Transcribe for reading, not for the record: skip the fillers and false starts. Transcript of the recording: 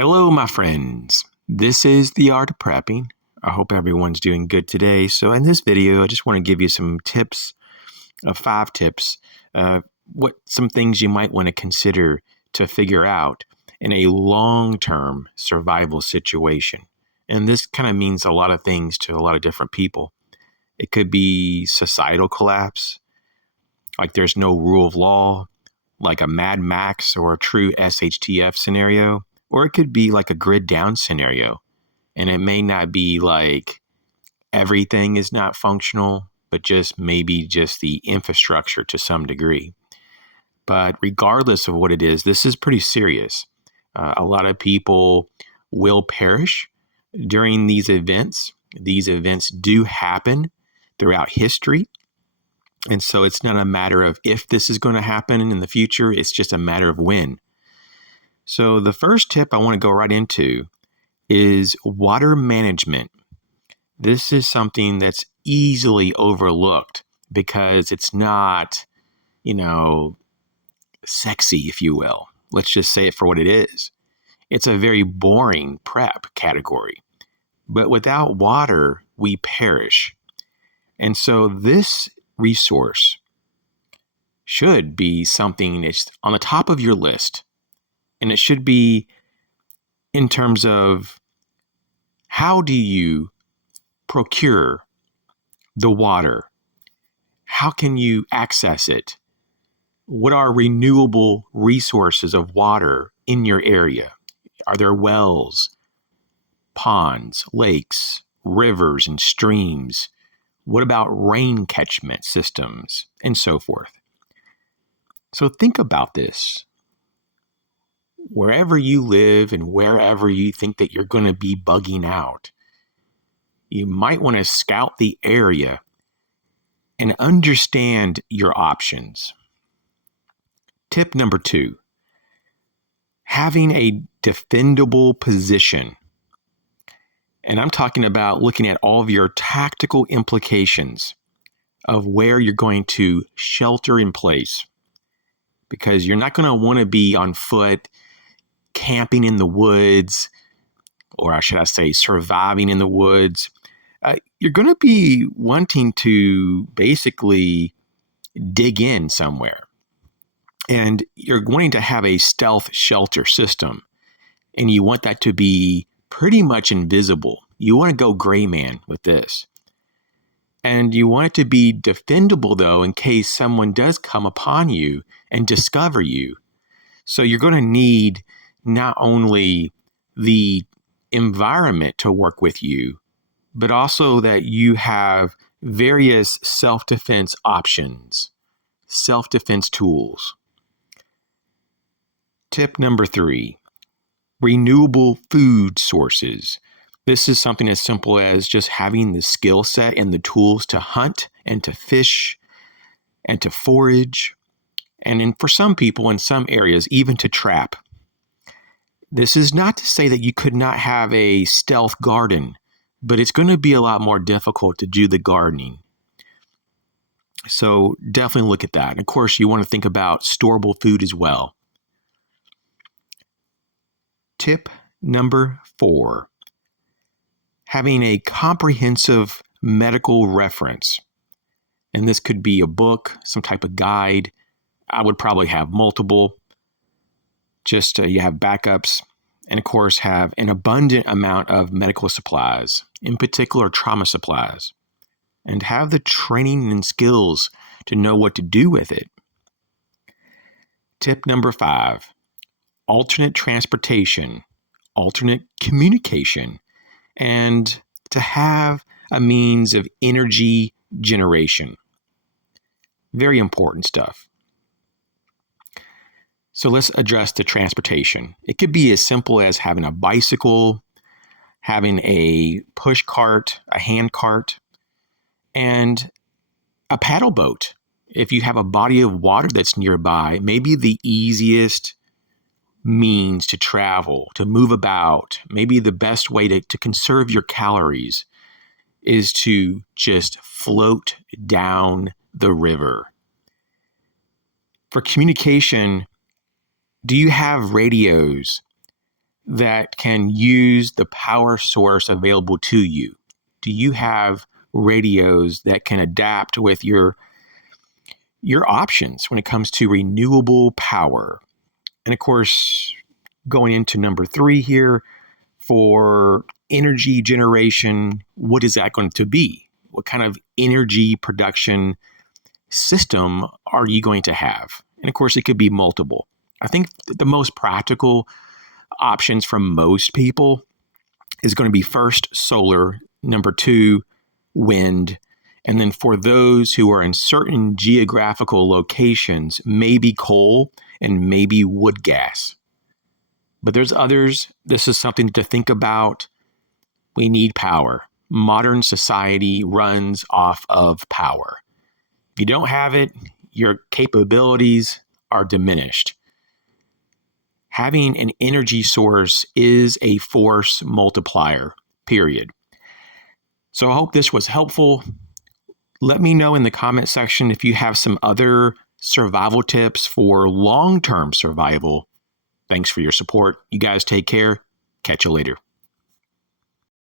Hello, my friends. This is The Art of Prepping. I hope everyone's doing good today. So in this video, I just want to give you some tips, 5 tips, some things you might want to consider to figure out in a long-term survival situation. And this kind of means a lot of things to a lot of different people. It could be societal collapse, like there's no rule of law, like a Mad Max or a true SHTF scenario. Or it could be like a grid down scenario. And it may not be like everything is not functional, but maybe the infrastructure to some degree. But regardless of what it is, this is pretty serious. A lot of people will perish during these events. These events do happen throughout history. And so it's not a matter of if this is going to happen in the future. It's just a matter of when. So the first tip I want to go right into is water management. This is something that's easily overlooked because it's not, sexy, if you will. Let's just say it for what it is. It's a very boring prep category. But without water, we perish. And so this resource should be something that's on the top of your list. And it should be in terms of how do you procure the water? How can you access it? What are renewable resources of water in your area? Are there wells, ponds, lakes, rivers, and streams? What about rain catchment systems and so forth? So think about this. Wherever you live and wherever you think that you're going to be bugging out, you might want to scout the area and understand your options. Tip number 2, having a defendable position. And I'm talking about looking at all of your tactical implications of where you're going to shelter in place, because you're not going to want to be on foot camping in the woods, or should I say surviving in the woods. You're going to be wanting to basically dig in somewhere. And you're wanting to have a stealth shelter system. And you want that to be pretty much invisible. You want to go gray man with this. And you want it to be defendable, though, in case someone does come upon you and discover you. So you're going to need not only the environment to work with you, but also that you have various self-defense options, self-defense tools. Tip number 3, renewable food sources. This is something as simple as just having the skill set and the tools to hunt and to fish and to forage. And for some people in some areas, even to trap. This is not to say that you could not have a stealth garden, but it's going to be a lot more difficult to do the gardening. So definitely look at that. And of course, you want to think about storable food as well. Tip number 4, having a comprehensive medical reference. And this could be a book, some type of guide. I would probably have multiple. You have backups, and of course have an abundant amount of medical supplies, in particular trauma supplies, and have the training and skills to know what to do with it. Tip number 5, alternate transportation, alternate communication, and to have a means of energy generation. Very important stuff. So let's address the transportation. It could be as simple as having a bicycle, having a push cart, a hand cart, and a paddle boat. If you have a body of water that's nearby, maybe the easiest means to travel, to move about, maybe the best way to conserve your calories is to just float down the river. For communication, do you have radios that can use the power source available to you? Do you have radios that can adapt with your options when it comes to renewable power? And of course, going into number 3 here, for energy generation, what is that going to be? What kind of energy production system are you going to have? And of course, it could be multiple. I think the most practical options for most people is going to be first solar, number 2 wind, and then for those who are in certain geographical locations, maybe coal and maybe wood gas. But there's others. This is something to think about. We need power. Modern society runs off of power. If you don't have it, your capabilities are diminished. Having an energy source is a force multiplier, period. So I hope this was helpful. Let me know in the comment section if you have some other survival tips for long-term survival. Thanks for your support. You guys take care. Catch you later.